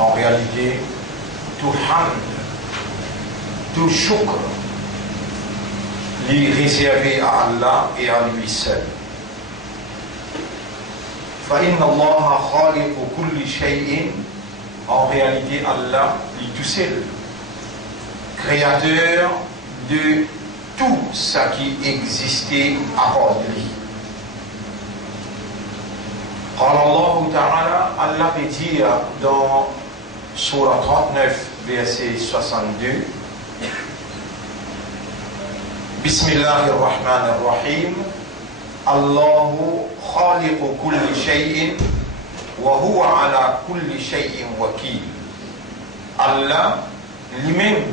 en réalité, tout hamd, tout shukr, est réservé à Allah et à lui seul. فَإِنَّ اللَّهَ خَالِقُ كُلِّ شَيْءٍ. En réalité, Allah est tout seul, créateur de tout ce qui existait avant lui. قال الله تعالى, Allah peut dire dans Surah 39, verset 62, Bismillahir Rahmanir Rahim, Allahu khaliqu kulli shay'in wa huwa ala kulli shay'in wakil. Allah, lui-même,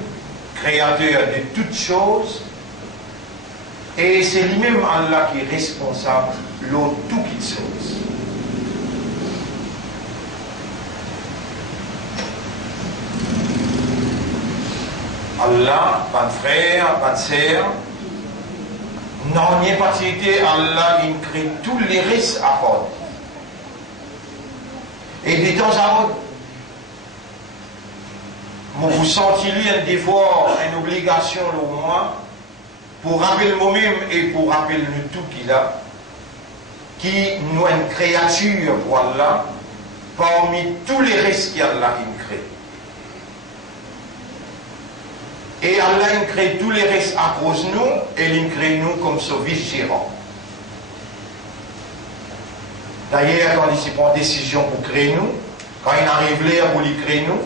créateur de toutes choses, et c'est lui-même Allah qui est responsable de toutes choses. Allah, pas de frère, pas de sœur, non, n'y a pas été Allah, il crée tous les risques à part. Et de temps à autre, vous sentez un devoir, une obligation au moins, pour rappeler moi-même et pour rappeler nous tout qu'il a, qui nous une créature pour Allah, parmi tous les risques qu'Allah crée. Et Allah crée tous les restes à cause de nous, et il crée nous comme son vice-gérant. D'ailleurs, quand il prend décision pour créer nous, quand il arrive l'air pour lui créer nous,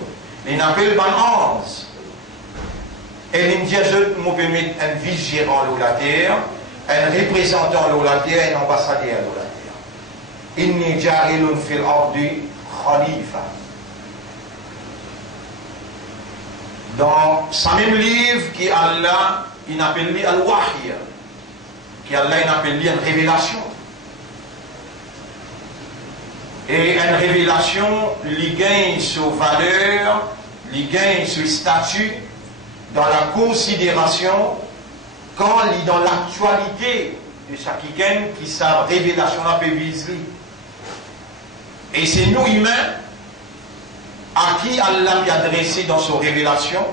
il appelle Ban et il dit je peux mettre un vice-gérant de la terre, un représentant de la terre, un ambassadeur de la terre. Inni ja'ilun fil ardi khalifa. Dans ce même livre qui Allah il appelle lui al-Wahy, qui Allah il appelle lui une révélation. Et une révélation, il gagne sur valeur, il gagne sur statut, dans la considération, quand il est dans l'actualité de ce qui gagne, qui sa révélation a peut viser. Et c'est nous humains à qui Allah a adressé dans son révélation,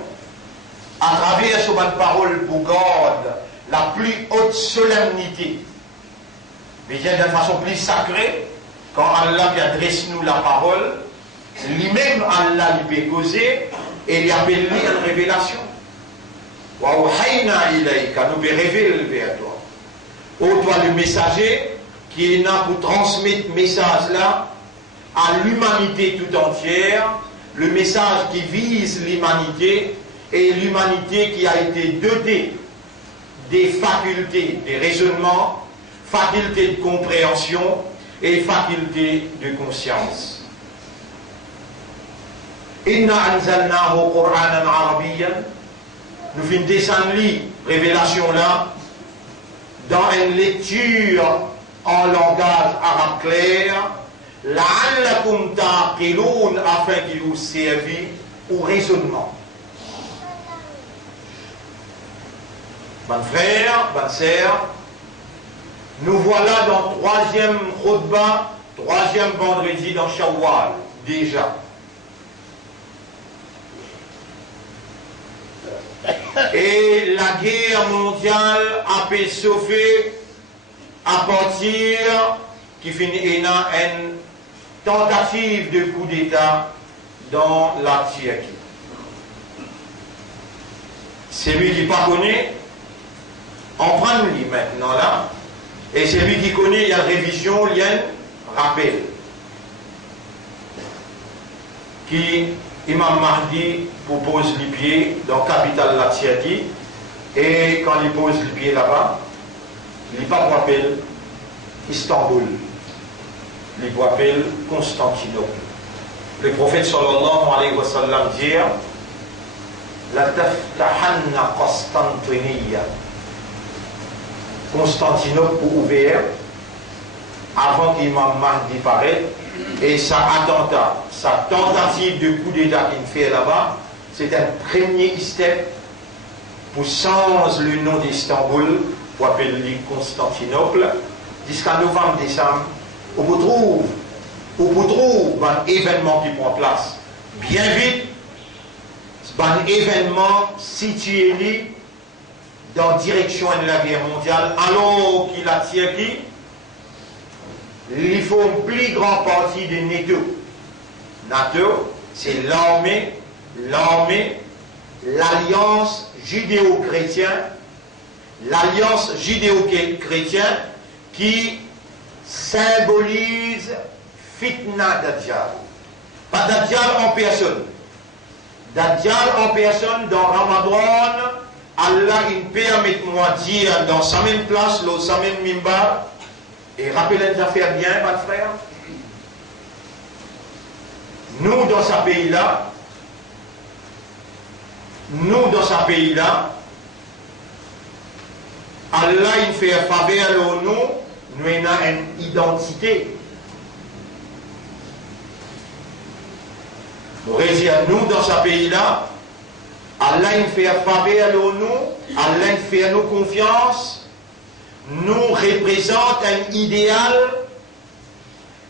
à travers son bonne parole pour garder la plus haute solennité, mais d'une façon plus sacrée, quand Allah adresse nous la parole, lui-même Allah lui peut causer et lui appelle lui une révélation. Wa wahayna ilayka, nous peut révéler vers toi. Ô toi le messager qui est là pour transmettre ce message là à l'humanité tout entière, le message qui vise l'humanité et l'humanité qui a été dotée des facultés de raisonnement, facultés de compréhension et faculté de conscience. Inna anzalnahu Qur'anan Arabiyyan. Nous finissons descendre révélation là dans une lecture en langage arabe clair, la'allakum ta'qilun, afin qu'il vous serve au raisonnement. Mon frère, bonne sœur, nous voilà dans troisième khutbah, troisième vendredi dans Shawwal, déjà. Et la guerre mondiale a pu sauver à partir qui finit dans une tentative de coup d'État dans la Turquie. Celui qui ne connaît, on prend lui maintenant là. Et celui qui connaît, il y a révision, il y a un rappel. Qui, Imam Mahdi, pose les pieds dans la capitale de la Turquie. Et quand il pose les pieds là-bas, il n'est pas rappel Istanbul. Il rappelle Constantinople. Le prophète sallallahu alayhi wa sallam dit la taftahanna Constantiniya. Constantinople ouvert avant qu'Imam Mahdi paraisse, et sa attentat, sa tentative de coup d'État qu'il fait là-bas, c'est un premier step pour changer le nom d'Istanbul pour appeler Constantinople jusqu'à novembre-décembre, où vous trouve un événement qui prend place bien vite, c'est un événement situé dans la direction de la guerre mondiale, alors qu'il a tiré, il faut une plus grande partie de NATO. NATO, c'est l'alliance judéo-chrétienne, qui symbolise Fitna Dajjal. Pas Dajjal en personne. Dajjal en personne dans Ramadan, Allah il permet-moi de dire dans sa même place, dans sa même mimbar, et rappelez les affaires bien, pas frère. Nous dans ce pays-là, Allah il fait faveur nous avons une identité. Nous résidons dans ce pays-là, Allah il fait faveur nous, Allah il fait nous confiance, nous représente un idéal,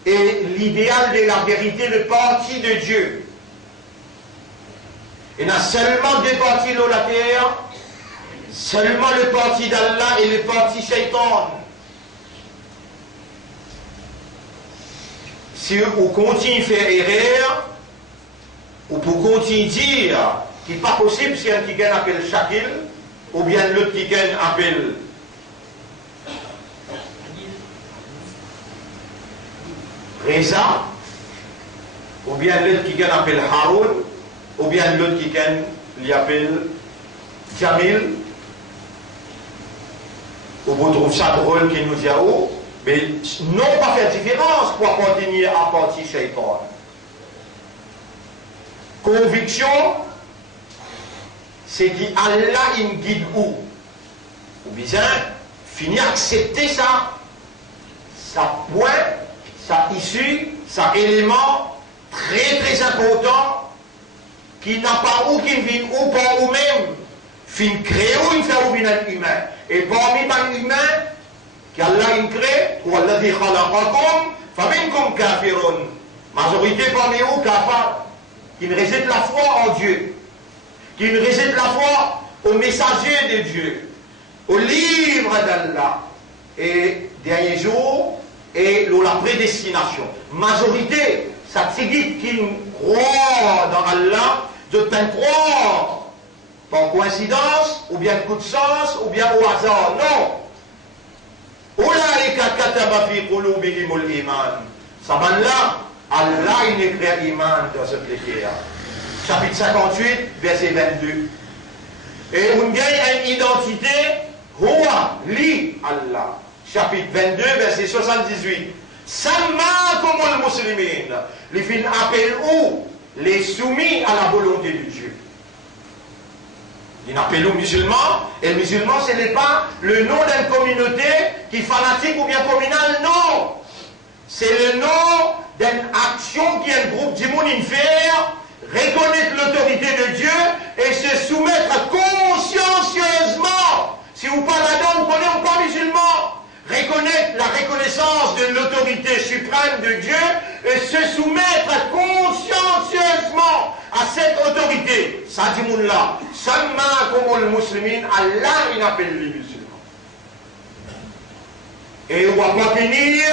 et l'idéal de la vérité, le parti de Dieu. Il y a seulement deux partis dans la terre, seulement le parti d'Allah et le parti Shaitan. Si vous continuez à faire erreur, ou pour continuer à dire qu'il n'est pas possible si un qui appelle Shakil, ou bien l'autre qui appelle Reza, ou bien l'autre qui appelle Haroun, ou bien l'autre qui appelle Jamil, ou vous trouvez ça drôle qu'il nous dit où, mais non pas faire différence pour appartenir à parti Shaitan. Conviction, c'est qu'Allah il guide où? Ou bien, finir accepter ça, ça point, ça issue, ça élément très très important qui n'a pas ou qui vient ou pas ou même fin créer ou une faire ou bien un humain. Et parmi les humains qu'Allah il crée, ou Allah dit khalaqakum faminkum kafirun. Majorité parmi eux capables, qui ne réside la foi en Dieu, qui ne réside la foi au messager de Dieu, au livre d'Allah, et dernier jour, et la prédestination. Majorité, ça signifie qui croit dans Allah, de croire par coïncidence, ou bien coup de sens, ou bien au hasard. Non. Ulaika kataba fi qulubihimul iman. Ça va là, Allah il écrit iman dans ce plaisir. Chapitre 58, verset 22. Et on gagne une identité, Huwa li Allah. Chapitre 22, verset 78. Samma comme le musulman. Les films appellent où? Les soumis à la volonté de Dieu. Il appelle aux musulmans, et musulman ce n'est pas le nom d'une communauté qui est fanatique ou bien communale, non. C'est le nom d'une action qui est un groupe d'immunes faire, reconnaître l'autorité de Dieu et se soumettre consciencieusement. Si vous parlez là-dedans, vous connaissez ou pas musulman, reconnaître la reconnaissance de l'autorité suprême de Dieu et se soumettre consciencieusement à cette autorité. Ça dit moun là, seulement comme le musulman, Allah il appelle les musulmans. Et on va pas finir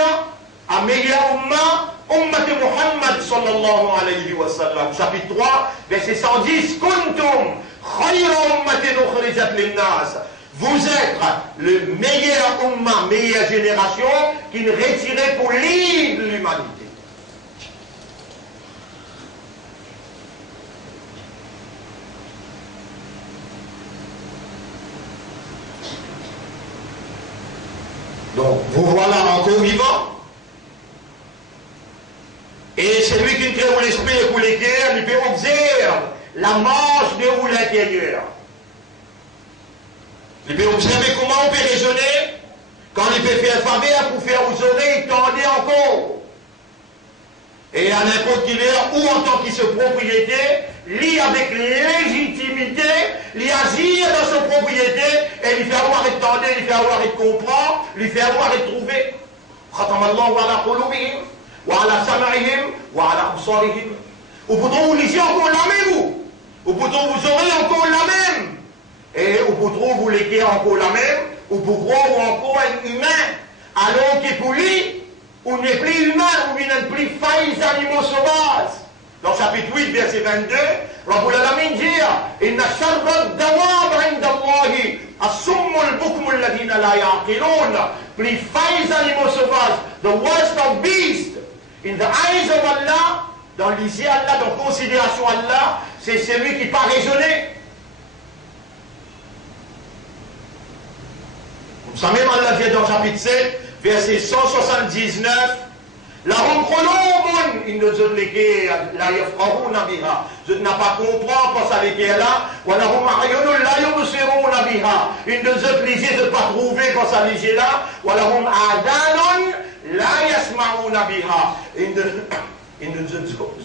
à meilleur umma, ummat Muhammad sallallahu alayhi wa sallam. Chapitre 3, verset 110. Kuntum khayra ummatin ukhrijat linnas. Vous êtes le meilleur umma, meilleure génération qui ne retirait pour libre l'humanité. Donc, vous voilà encore vivant. Et celui qui crée l'esprit et pour les guerres, il peut observer la marche de où l'intérieur. Il peut observer comment on peut raisonner quand il peut faire faveur pour faire aux oreilles tendez encore. Et à n'importe quelle heure, ou en tant qu'il se propriété, lui avec légitimité, lui agir dans sa propriété, et lui fait avoir et tendre, lui fait avoir et comprendre, lui fait avoir et trouver. Khatamallahu ala qulubihim, wa ala sam'ihim, wa ala absarihim. Ou pourtant vous lisez encore la même, vous. Ou pourtant vous aurez encore la même. Et ou pourtant vous l'équez encore la même, ou pourtant vous encore un humain. Alors que pour lui, on n'est plus humain, ou il n'est plus faillis animaux sauvages. Dans chapitre 8, verset 22, Rabbul Alamin dit Inna sharra dawab inda Allahi as-summu al-bukmu alladhina la ya'qilun. Plus faillis animaux sauvages, the worst of beasts, in the eyes of Allah, dans les yeux Allah, dans considération Allah, c'est celui qui n'a pas raisonné. Vous savez, Allah dit dans chapitre 7, verset 179, Lahum qulubun la yafqahuna biha. Je n'ai pas compris quand ça l'écrit là. Wa lahum a'yunun la yubsiruna biha. Une de autres lisez de pas trouver quand ça lisez là. Wa lahum adanun la yasma'una biha. Une de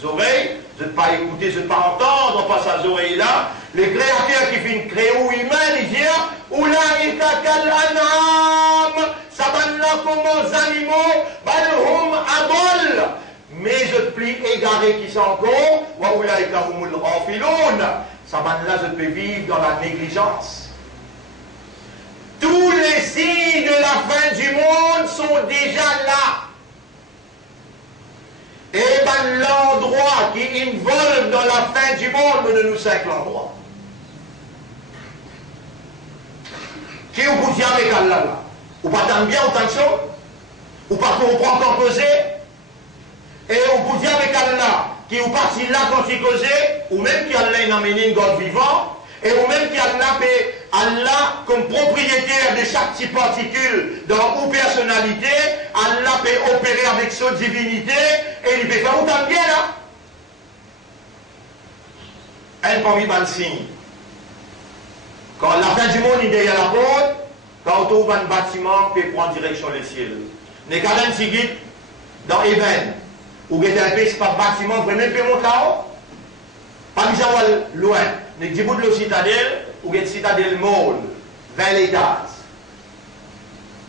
oreilles, je ne pas écouter, je ne pas entendre, pas ces oreilles là. Les créatures qui viennent créer ou humains, ils disent Ulaika kal an'am. Ça va là comme aux animaux, balhum adol. Mais je plie égaré qui sont encore, wa ulaika humul ghafilun. Ça va là, je peux vivre dans la négligence. Tous les signes de la fin du monde sont déjà là. Et ben l'endroit qui involve dans la fin du monde de nous cinq l'endroit. Qui vous dit avec Allah là? Ou pas tant bien ou tant chaud, ou pas comprendre quand causer, et on vous dit avec Allah, qui est parti là quand il causait, ou même qui Allah est amené une God vivant, et ou même qui Allah comme propriétaire de chaque petite particule dans une personnalité, Allah peut opérer avec sa divinité, et il peut faire autant bien là. Un parmi les signes. Quand la fin du monde est derrière la porte, quand on ouvre un bâtiment, on peut prendre direction les ciels. Les cadans sigit dans Eben, où il y a un pays, pas bâtiment, vous pouvez même pas monter là-haut. Pas déjà loin. Les débouts de la citadelle, où il y a une citadelle molle, 20 étages.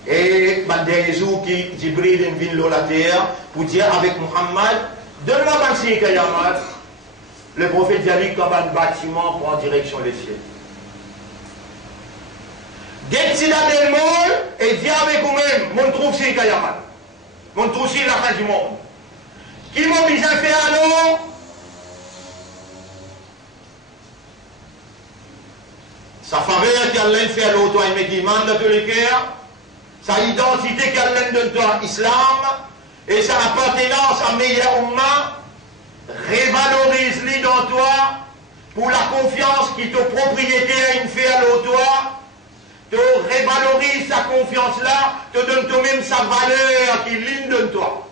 Et des jours qui Jibril vient de la terre pour dire avec Muhammad, donne-moi un signe Kayamat. Le prophète dit comme un bâtiment prend direction les ciels. Dès qu'il a des mots, et dit avec vous-même, mon trouve c'est Kayaman. Mon trouve c'est la fin du monde. Qui m'a mis à faire alors? Sa faveur qu'Allah fait à l'autre, il me demande de tous les cœurs. Sa identité qu'Allah donne toi, islam, et sa appartenance à meilleur umma, révalorise-les dans toi, pour la confiance qui te propriétaire, il fait à l'autre, te révalorise sa confiance-là, te donne toi-même sa valeur qui ligne de toi.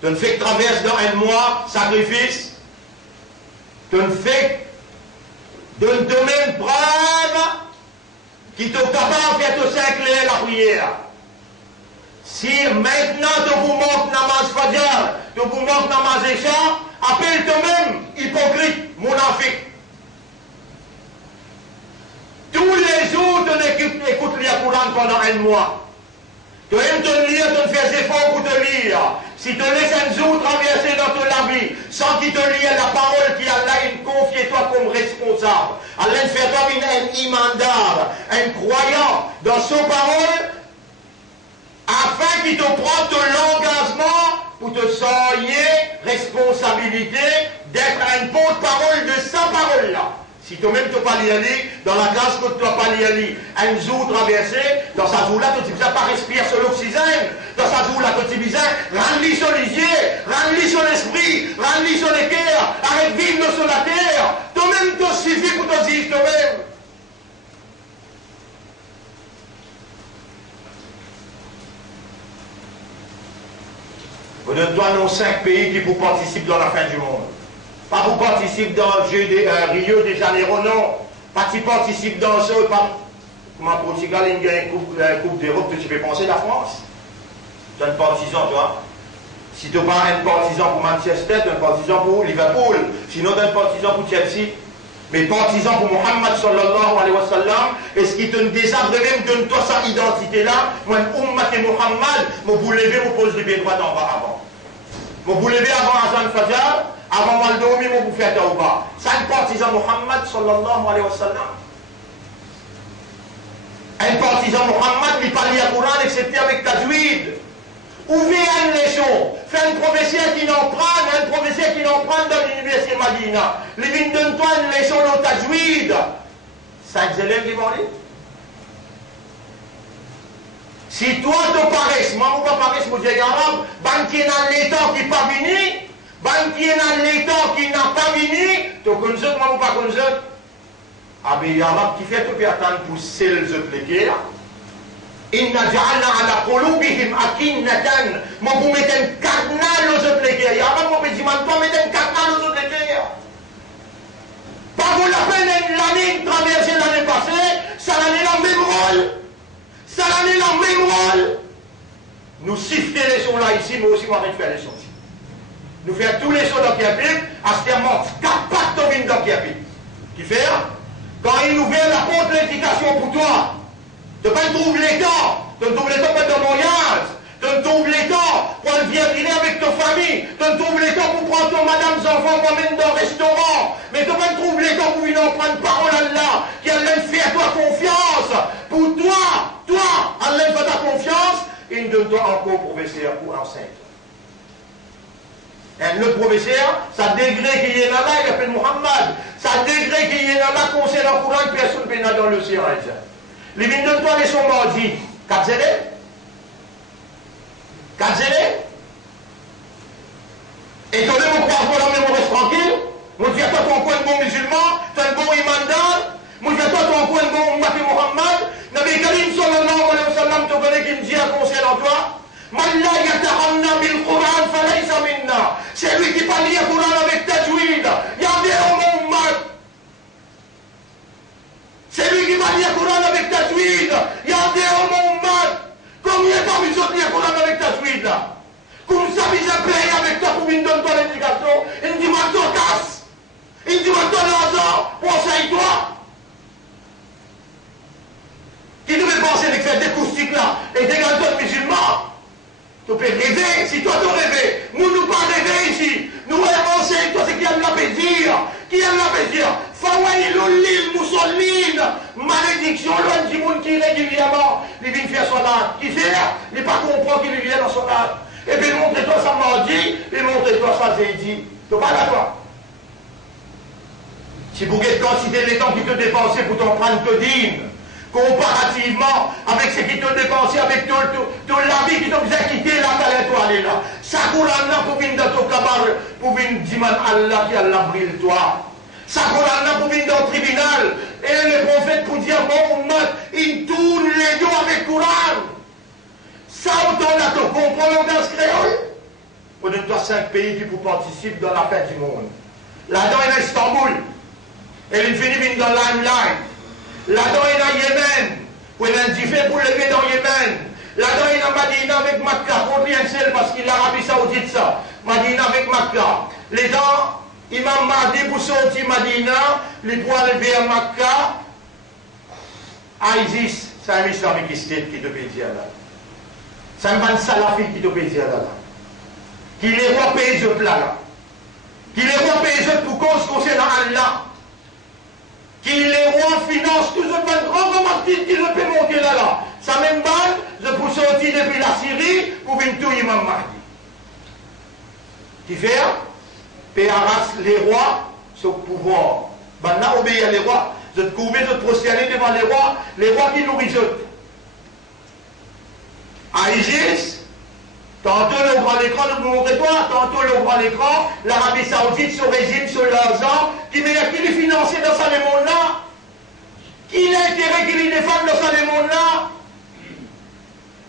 Tu ne fais que traverser dans un mois, sacrifice, tu ne fais donne toi-même preuve qui te capable de faire te s'incliner la prière. Si maintenant tu vous manques namaz fajr, tu vous manques namaz isha, appelle toi-même hypocrite, monafik. Tous les jours, tu écoutes lire le Coran pendant un mois. Tu aimes te lire, tu fais des efforts pour te lire. Si tu laisses un jour traverser dans ton vie, sans qu'il te lise la parole qui Allah confie toi comme responsable, Allah fait toi un imandar, un croyant dans son parole, afin qu'il te prenne l'engagement pour te soigner responsabilité d'être un porte-parole de sa parole-là. Si toi-même tu n'as pas l'y dans la grâce que tu n'as pas l'y un jour traversé, dans sa jour-là, tu ne peux pas respirer sur l'oxygène. Dans sa jour-là, tu ne peux pas rendre sur les yeux, rendre sur l'esprit, rendre sur les cœurs, arrête de vivre sur la terre. Toi-même, tu suffis pour te dire toi-même. Vous donne-toi nos 5 pays qui vous participent dans la fin du monde. Pas vous participez dans le jeu de Rio de Janeiro, non. Pas tu participes dans ce. Comme en Portugal, il y a une coupe d'Europe, tu peux penser la France. Tu es un partisan, toi. Si tu n'es pas un partisan pour Manchester, tu es un partisan pour Liverpool. Sinon, tu es un partisan pour Chelsea. Mais partisan pour Muhammad sallallahu alayhi wa sallam, est-ce qu'il te désarme même, donne-toi sa identité-là. Moi, Ummat et Muhammad, vous levez, vous posez les pieds droits en bas avant. Vous vous levez avant Azan Fajr, avant mal dormir, vous faites Tawbah. Ça, le partisan Muhammad sallallahu alayhi wa sallam. Un partisan Muhammad, il parle à Coran, excepté avec Tajwid. Ouvrez une leçon, fais un professeur qui n'en prend, un professeur qui n'en prend dans l'université Madina. Il vient donne-toi une leçon de Tajwid. 5 élèves qui vont aller. Si toi tu parais, moi je ne parais, je dis arabe, ben qui est dans l'état qui n'est pas venu, ben qui est dans l'état qui n'a pas venu, tu connais, moi je ne pas connais. Ah ben arabe qui fait, tu peux attendre pour celles de plaquer là. Inna ja'alna ala qulubihim akinnatan. Moi vous mettez un cadenas aux autres plaquer. Arabe moi je dis, toi mettez un cadenas aux autres plaquer. Pas vous la peine l'année traversée l'année passée, ça l'année la même rôle. Ça l'année la même rôle. Nous siffler les sons là ici, mais aussi on arrête de faire les sons. Nous faisons tous les sons dans qui habitent, à ce moment, 4 pattes de vignes dans qui habitent. Qui fait, quand il nous vient la contre l'éducation pour toi, tu ne trouves les temps, tu ne trouves les temps pour ton mariage, tu ne trouves les temps pour venir dîner avec ta famille, tu ne trouves les temps pour prendre ton madame enfants pour amener dans un restaurant, mais tu ne trouves les temps pour venir en prendre parole à Allah, qui a fait à toi confiance. Pour toi, Allah fait ta confiance, il donne-toi encore professeur pour enseigner. Le professeur, ça degré qu'il y est là, il appelle Muhammad, ça degré qu'il y est là, conseil dans le Coran, personne ne peut dans le ciel. Les vignes de toi, les sont mardis. 4 élèves 4 élèves. Et quand même, on passe pour la même, on reste tranquille. On dit à toi, ton coin de bon musulman, tu as un bon imandal. On dit à toi, ton coin de bon Mbappé Muhammad. Nabi Karim sallallahu alayhi wa sallam, tu connais qui me dit un conseil en toi. Man la yatahanna bil Quran falaysa minna. C'est lui qui parle le Coran avec tajwid. Yandé au Muhammad. C'est lui qui parle le Coran avec tajwid. Yandé au Muhammad. Combien de temps vous êtes le Coran avec tajwid là? Comme ça, vous êtes payé avec toi pour venir donner ton éducation. Il dit, moi, toi, casse. Il dit, moi, toi, l'argent, conseille-toi. Qui devait penser de faire des acoustiques là et des gantons musulmans? Tu peux rêver, si toi tu rêves, nous pas rêver ici, nous avancer, toi c'est qui a la plaisir, qui a la plaisir, Fawailul lil musallin, malédiction, l'un du monde qui régulièrement, il vient faire son âge, qui fait, il n'est pas comprend qu'il vient dans son âge, et puis montre-toi ça mardi, et montre-toi ça jeudi, tu pas d'accord? Si vous avez considéré les temps qui te dépensent pour t'en prendre que dîme, comparativement avec ce qui te dépensait, avec toute la vie qui te faisait quitter la palette toi aller là. Ça coule là pour venir dans ton cabaret, pour venir dire Allah qui a l'abri toi. Ça coule là pour venir dans le tribunal. Et le prophète pour dire Mohammed, il tourne les deux avec Coran. Ça autant là, tu comprends le langage créole? On donne toi 5 pays qui participent dans la fête du monde. Là-dedans, il y a Istanbul. Et il finit dans l'Ime. Là-dedans, il y a Yémen, où il y a un fait pour lever dans Yémen. Là-dedans, il y a Madina avec Makkah, contre rien seul, parce qu'il l'Arabie Saoudite, ça. Madina avec Makkah. Les gens, Imam Mahdi pour sortir Madina, les poids lever à Makkah. ISIS, c'est un Islamic State qui te peut dire là. C'est un ban salafi qui te peut dire là. Qui les rois payent eux là. Qui les rois payent eux pour cause concernant Allah. Qui les rois financent tous un grand martyr qui ne peut monter là. Ça même balle, je peux sortir depuis la Syrie pour venir tout Imam Mahdi. Qui fait Péaras, les rois, sur le pouvoir. Maintenant, obéir à les rois, je te couvre, je te prosterner devant les rois qui nourrissent. À Isis, tantôt le grand écran, nous vous montrez toi, tantôt le grand écran, l'Arabie Saoudite, ce régime, ce l'argent, qui est financé dans ce monde-là, qui a intérêt qu'il y défende dans ce monde-là.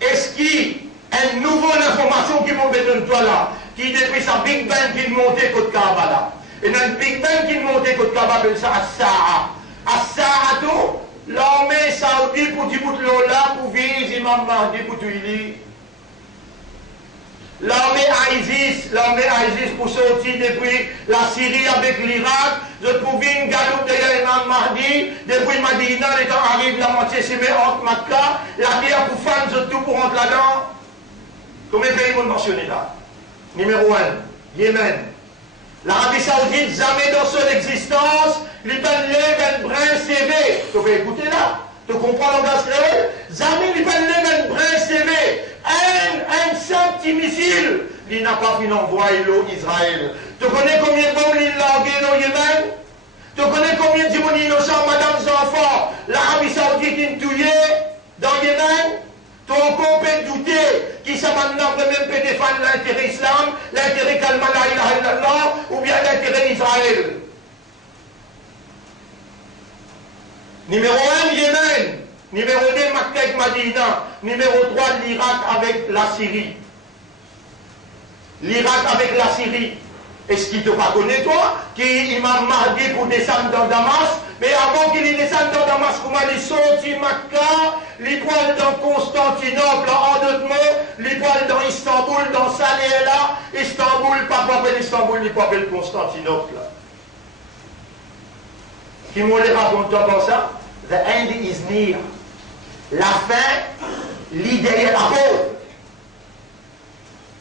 Est-ce qu'il y a une nouvelle information qui monte de toi là, qui depuis sa Big Bang qui montait côté Kaaba là. Et dans le Big Bang qui montait côté Kaaba, c'est ça As-Sa'a. As-Sa'a tout, l'armée saoudite pour Djibout Lola, pour vivre Imam Mahdi, pour tout il l'armée ISIS pour sortir depuis la Syrie avec l'Irak, je trouve une galope de Imam Mahdi, depuis Madina, les temps arrivent la moitié c'est entre Makkah, la guerre pour fans, je tout pour rentrer là-dedans. Combien de pays vont mentionner là? Numéro 1, Yémen. L'Arabie Saoudite, jamais dans son existence, les lève un brin CV. Tu peux écouter là? Tu comprends le langage créole? Jamais les lève un brin CV. Un simple petit missile, il n'a pas pu envoyer l'eau Israël. Tu connais combien de bombes il a envoyé dans Yémen? Tu connais combien de gens innocents, madame et enfants, l'Arabie Saoudite est tuée dans Yémen? Tu as encore peut douter qui ça maintenant peut même peut défendre l'intérêt islam, l'intérêt kalma la ilaha illallah, ou bien l'intérêt Israël. Numéro 1, Yémen. Numéro 2, Makka et Madina. Numéro 3, l'Irak avec la Syrie. L'Irak avec la Syrie. Est-ce qu'il ne te pas connaît, toi, qu'il m'a marqué pour descendre dans Damas, mais avant qu'il descende dans Damas, comment il est sorti Makka, il peut aller dans Constantinople, en d'autres mots, il peut aller dans Istanbul, dans Saléla, Istanbul, pas appeler Istanbul, il peut appeler Constantinople. Qui m'a raconté comme ça? The end is near. La fin, l'idée est la porte.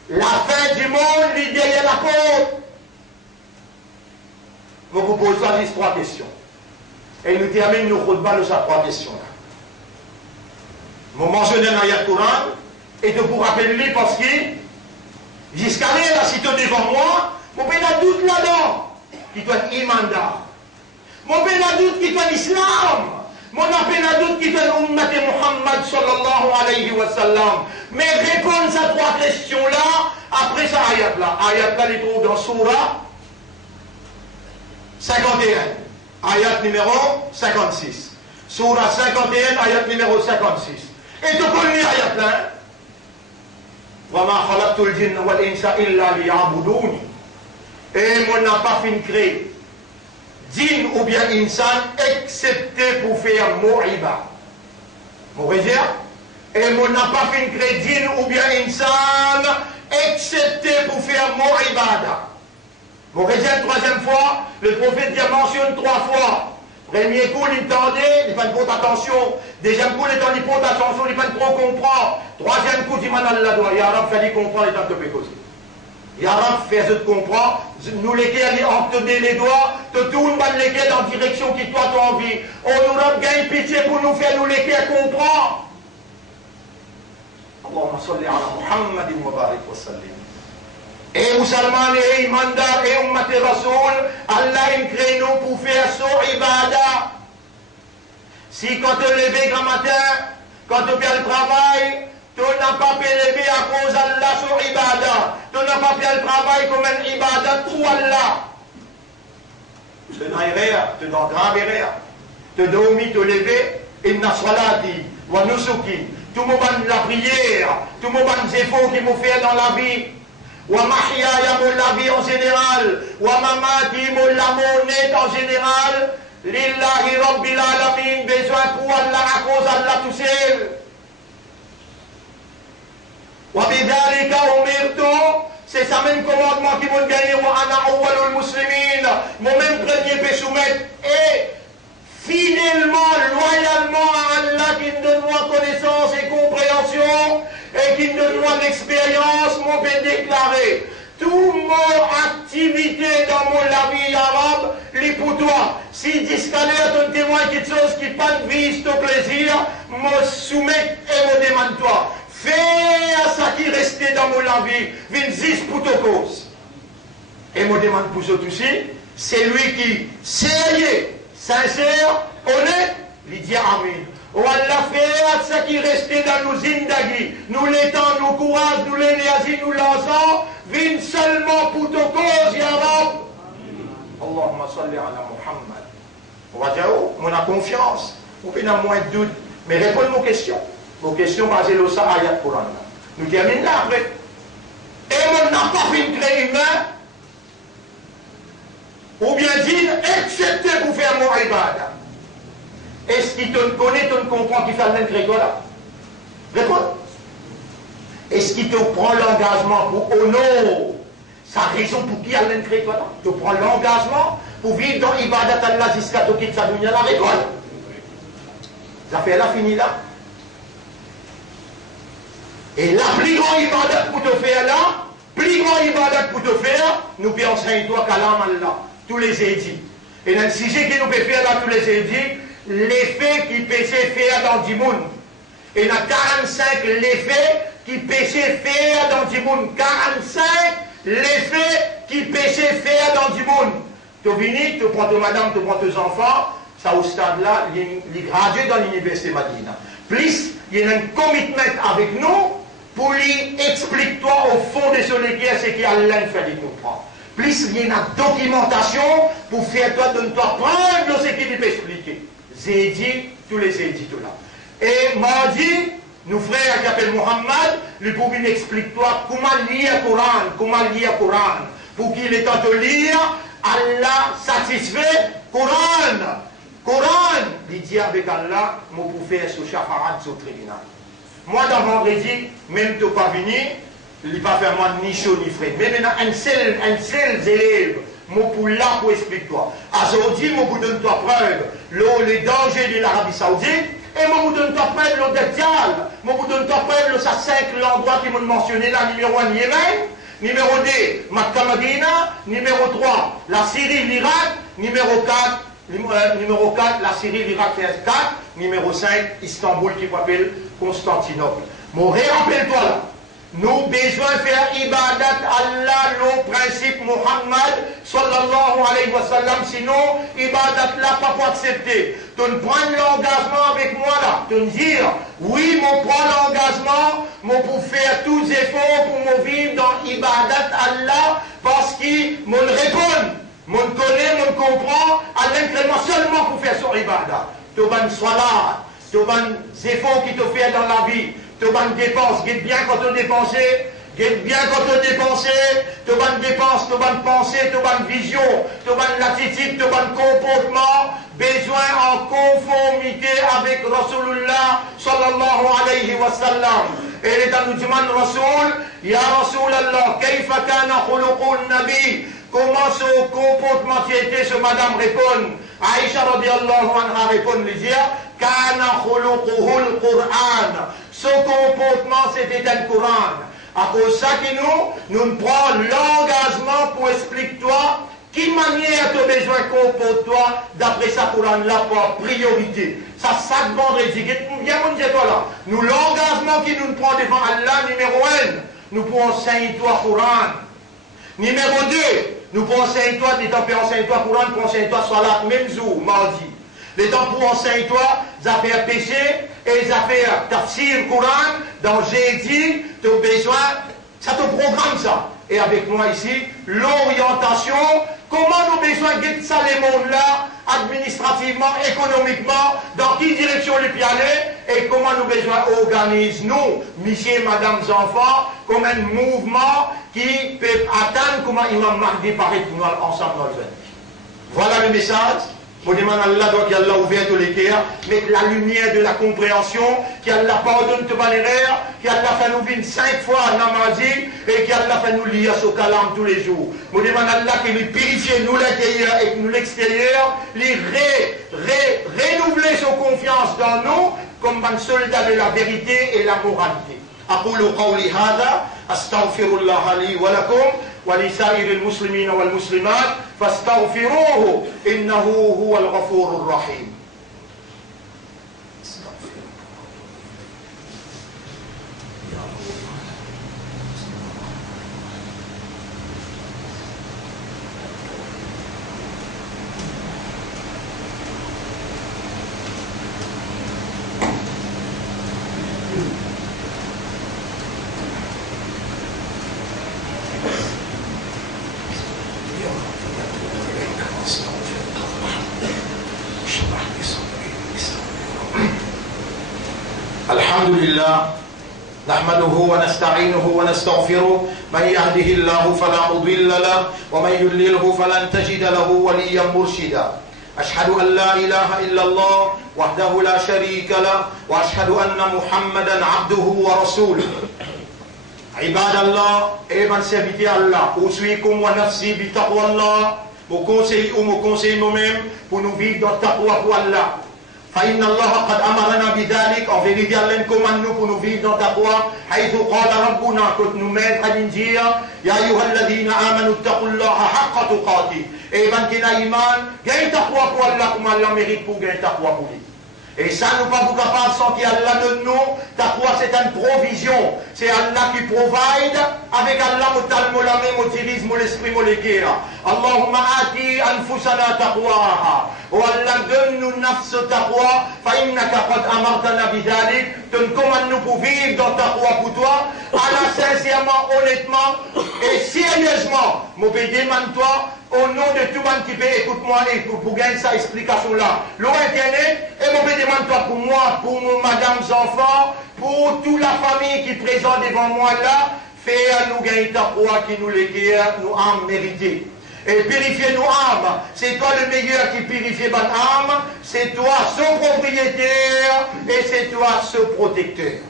La fin du monde, l'idée est la porte. Je vous pose juste 3 questions. Et nous terminons nos khutbahs de ces 3 questions-là. Je mentionne dans le Coran et de vous rappeler parce que jusqu'à là, si tu es devant moi, mon père a doute là-dedans, qui doit être imanda. Mon père a doute qui doit être l'islam. Mon appel a doute qui doit être Ummat Muhammad sallallahu alayhi wa sallam. Mais répondre à 3 questions-là, après ça, ayat-là. Ayat-là, il trouve dans Surah 51, ayat numéro 56. Surah 51, ayat numéro 56. Et tu connais ayat là? وَمَا خَلَقْتُ الْجِنَّ وَالْإِنسَ إِلَّا لِيَعْبُدُونِ. Et moi n'a pas fin créé djinn ou bien insan excepté pour faire mo'iba. Vous voyez? Et moi n'a pas fin créé djinn ou bien insan excepté pour faire mo'ibada. Vous voyez, 3e fois, le prophète mentionne 3 fois. Premier coup, il tendait, il fait pas attention. Deuxième coup, il tendait pas attention, il fait trop comprendre. 3e coup, il m'a dit la doigt. Ya Rab, fait comprendre les temps que tu peux causer. Ya Rab, fait ce comprendre. Nous lesquels, on te donne les doigts, te tourne lesquels dans la direction qui toi t'as envie. On nous a gagné pitié pour nous faire nous lesquels comprendre. Allahumma salli ala Muhammadin wa barik wa sallim. Et musulmans et imandar et ummat rasoul, Allah il crée nous pour faire son ibadah. Si quand tu lèves grand matin, quand tu fais le travail, tu n'as pas pu lever à cause d'Allah son ibadah. Tu n'as pas fait le travail comme un ibadah pour Allah. Tu n'as rien, tu n'as grave rien. Tu dormis, tu lever, inna salati wa nusuki. Tout le monde la prière, tout le monde les efforts qu'il faut faire dans la vie. Wa mahyaya mon la vie en général, wa mamati mon la monnaie en général, lillahi rabbil alamin, besoin pour Allah à cause d'Allah tout seul. Wa bidhalika umirtu, c'est ça même commandement qui vont gagner, wa ana awwalul muslimin, mon même premier peut soumettre et fidèlement, loyalement à Allah qui nous donne connaissance et compréhension et qui nous donne l'expérience, mon peut déclarer toute mon activité dans mon la vie arabe, les pour toi. Si discalé à ton témoin quelque chose qui pas de vie, ton plaisir, me soumet et me demande toi. Fais à ça qui restait dans mon la vie, viens pour ta cause. Et me demande pour ça aussi, c'est lui qui sérieux, sincère, honnête, il dit Amin. Oh Allah fait ça qui restait dans nos zindagi, nous l'étend, nos courage, nous l'énergie, nous l'ensemble, viens seulement pour ta cause, Ya Rab. Allahumma salli ala Muhammad. On va dire, oh, on a confiance, on fait moins de doute, mais répondez aux questions. Vos questions basées sur ça, ayat Coran. Nous terminons là après. Et on n'a pas fait une créer humain, ou bien dit, excepté pour faire mon ibadah. Est-ce qu'il te connaît, tu ne comprends qu'il fait le même créateur là? Réponds. Est-ce qu'il te prend l'engagement pour honorer sa raison pour qui a le même créateur là? Tu prends l'engagement pour vivre dans l'ibadah Allah jusqu'à ce qu'il sa dunya la récolte. Ça fait là, fini là. Et la plus grande ibadah pour te faire là, plus grand ibadat pour te faire, nous pouvons enseigner toi kalam Allah, tous les édits. Et dans le sujet que nous pouvons faire là, tous les édits, l'effet qui peut se faire dans du monde. Et dans 45, l'effet qui peut se faire dans du monde. 45, l'effet qui peut se faire dans du monde. Tu viens, tu prends tes madame, tu prends tes enfants, ça au stade là, il est gradué dans l'université Madina. Plus, il y a un commitment avec nous pour lui expliquer toi au fond de ce guerre ce qu'Allah fait de comprendre. Plus, il y a une documentation pour faire toi de toi prendre ce qu'il peut expliquer. J'ai dit, tous les édits là. Et mardi, nos frères qui appellent Mohammed, lui pour qu'il explique toi comment lire le Coran, pour qu'il est temps de lire, Allah satisfait Coran, il dit avec Allah, moi pour faire ce chafarat sur le tribunal. Moi dans vendredi, même tu pas venir, il ne va pas faire moi ni chaud ni frais. Mais maintenant, un seul élève, moi pour là pour expliquer toi. Aujourd'hui, moi vous donne toi preuve, les dangers de l'Arabie Saoudite, et moi vous donne toi preuve le Dajjal, moi vous donne toi preuve le 5 l'endroit qui m'ont mentionné là, numéro 1, Yémen, numéro 2, Makkah Madina, numéro 3, la Syrie, l'Irak, numéro 4, la Syrie, l'Irak, 4, numéro 5, Istanbul qui s'appelle Constantinople. Mon rappelle-toi là. Nous besoin de faire ibadat Allah, le principe Muhammad sallallahu alayhi wa sallam, sinon ibadat là pas pour accepter. Tu ne prends l'engagement avec moi là, tu me dire oui, mon prend l'engagement, mon pour faire tous les efforts pour me vivre dans ibadat Allah parce qu'il me répond, me connaît, me comprend, Allah seulement pour faire son ibadat. Tu vas salat, tu vas les efforts qui te fait dans la vie. Tu vas dépenser, guette bien quand tu dépenses, guette bien quand tu dépenses, tu vas dépenser, tu vas penser, tu vas vision, tu vas l'attitude, tu vas comportement, besoin en conformité avec Rasulullah sallallahu alayhi wa sallam. Et les nous demandent Rasul, Ya Rasulallah, kayfa kana khuluqun nabi, comment ce comportement était, ce madame répond, Aïcha radiallahu anha répond, lui dire, kana khuluquhul Qur'an. Ce comportement, c'était un Coran. À cause de ça que nous prenons l'engagement pour expliquer toi, quelle manière tu as besoin de comporter-toi d'après ce Coran-là pour priorité. Ça, ça vendredi. Bien, on dit toi là. Nous, l'engagement que nous prenons devant Allah, numéro 1, nous pouvons enseigner toi Coran. Numéro 2, nous pouvons enseigner toi, les temps pour enseigner toi Coran, pour enseigner toi Salat, même jour, mardi. Les temps pour enseigner toi, les affaires péché, et les affaires tafsir Coran, dans jeudi, tu as besoin, ça te programme ça. Et avec moi ici, l'orientation, comment nous avons besoin de ça les mondes là, administrativement, économiquement, dans quelle direction les pieds aller, et comment nous avons besoin d'organiser nous, messieurs, madame, enfants, comme un mouvement qui peut atteindre comment Imam Mahdi paraît pour nous ensemble dans le vie. Voilà le message. On demande à Allah donc qu'Allah ouvert tous les cœurs, mettre la lumière de la compréhension, qu'Allah pardonne toute l'erreur, qu'Allah fait nous vivre 5 fois à Namazi et qu'Allah fait nous lire ce calame tous les jours. On demande à Allah qu'il purifie nous l'intérieur et nous l'extérieur, lui renouveler sa confiance dans nous comme un soldat de la vérité et la moralité. أقول قولي هذا أستغفر الله لي ولكم ولسائر المسلمين والمسلمات فاستغفروه إنه هو الغفور الرحيم. الحمد لله نحمده ونستعينه ونستغفره من يهده الله فلا مضل له ومن يضلله فلن تجد له وليا مرشدا أشهد أن لا إله إلا الله وحده لا شريك له وأشهد أن محمدا عبده ورسوله عباد الله أيضا سبيتي الله أوصيكم ونفسي بتقوى الله me conseille nous-mêmes pour nous vivre dans le taqwa pour Allah. فإن الله قد أمرنا بذلك. En vérité, Allah nous commande nous pour nous vivre dans taqwa. حيث قال ربنا, quand nous mettre à dire يا أيها الذين آمنوا اتقوا الله حق تقاته. Et ben qui n'a iman, gagne taqwa pour Allah comme Allah mérite pour gagner taqwa pour lui. Et ça, nous ne sommes pas capables sans qu'il Allah donne nous. Taqwa, c'est une provision. C'est Allah qui provide. Avec Allah, nous utilise l'esprit, nous l'éguer. Allahumma ati anfusana taqwaha. Oh Allah, donne-nous nafs taqwa. Fa'innaka qad amartana bidhalik. Tu nous commandes nous pour vivre dans taqwa pour toi. Allah, sincèrement, honnêtement et sérieusement. Mon pédé, toi. Au nom de tout le monde qui peut, écoute-moi et pour gagner cette explication-là. L'eau Internet, et mon pédé, toi pour moi, pour nos madames enfants, pour toute la famille qui est présente devant moi là, faire nous gagner ta foi qui nous léguer, nous âmes méritées. Et purifier nos âmes. C'est toi le meilleur qui purifie votre âme. C'est toi son propriétaire et c'est toi ce protecteur.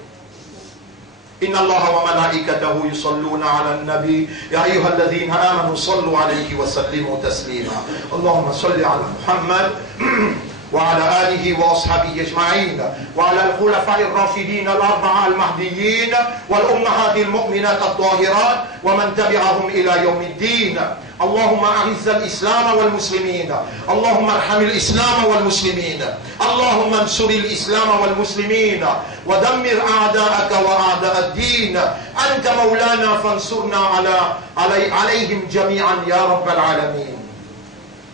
إن الله وملائكته يصلون على النبي يا أيها الذين آمنوا صلوا عليه وسلموا تسليما اللهم صل على محمد وعلى آله وأصحابه أجمعين وعلى الخلفاء الراشدين الأربعة المهديين والأمهات المؤمنات الطاهرات ومن تبعهم إلى يوم الدين اللهم أعز الإسلام والمسلمين اللهم ارحم الإسلام والمسلمين اللهم انصر الإسلام والمسلمين ودمر أعداءك وأعداء الدين أنت مولانا فانصرنا عليهم جميعا يا رب العالمين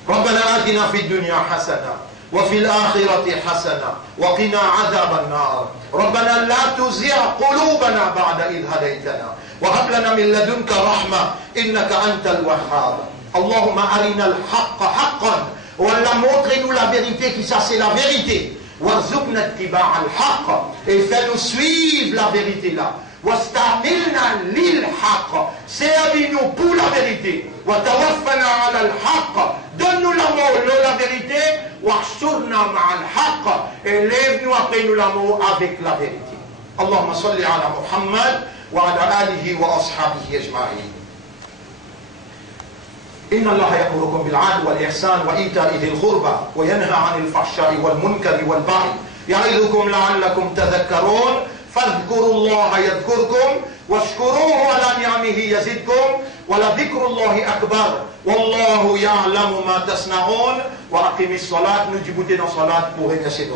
ربنا آتنا في الدنيا حسنة وفي الآخرة حسنة وقنا عذاب النار ربنا لا تزغ قلوبنا بعد إذ هديتنا وهب لنا من لدنك رحمة إنك أنت الوهاب اللهم أرنا الحق حقا ولا montre-nous la vérité qui ça c'est la vérité وارزقنا اتباع الحق et fais-nous suivre la vérité là واستعملنا للحق servis-nous pour la vérité وتوفنا على الحق donne-nous l'amour la vérité واحشرنا مع الحق et lève-nous après nous l'amour avec la vérité اللهم صل على محمد وعلى آله وأصحابه أجمعين إن الله يأمركم بالعدل والإحسان وإيتاء ذي القربى وينهى عن الفحشاء والمنكر والبغي يعظكم لعلكم تذكرون فاذكروا الله يذكركم واشكروه على نعمه يزدكم ولذكر الله أكبر والله يعلم ما تصنعون وأقم الصلاة نجبت صلاة pour remercier